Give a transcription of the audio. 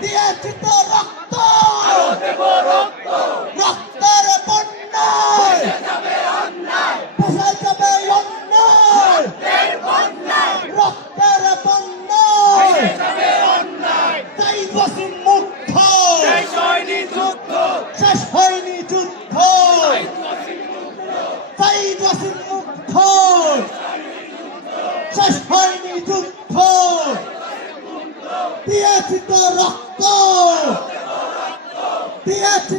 দিয়েছি তো রক্ত, আরো দেব রক্ত, রক্তের বন্যায় ভেসে যাবে অন্যায়, রক্তের বন্যায় যাবে অন্যায়। তাই বসি মুগ্ধ, শেষ হয়নি যুদ্ধ, শেষ হয়নি যুদ্ধ, তাই বসি মুগ্ধ, শেষ হয়নি যুদ্ধ, দিয়েছি তো রক্ত, দিয়েছি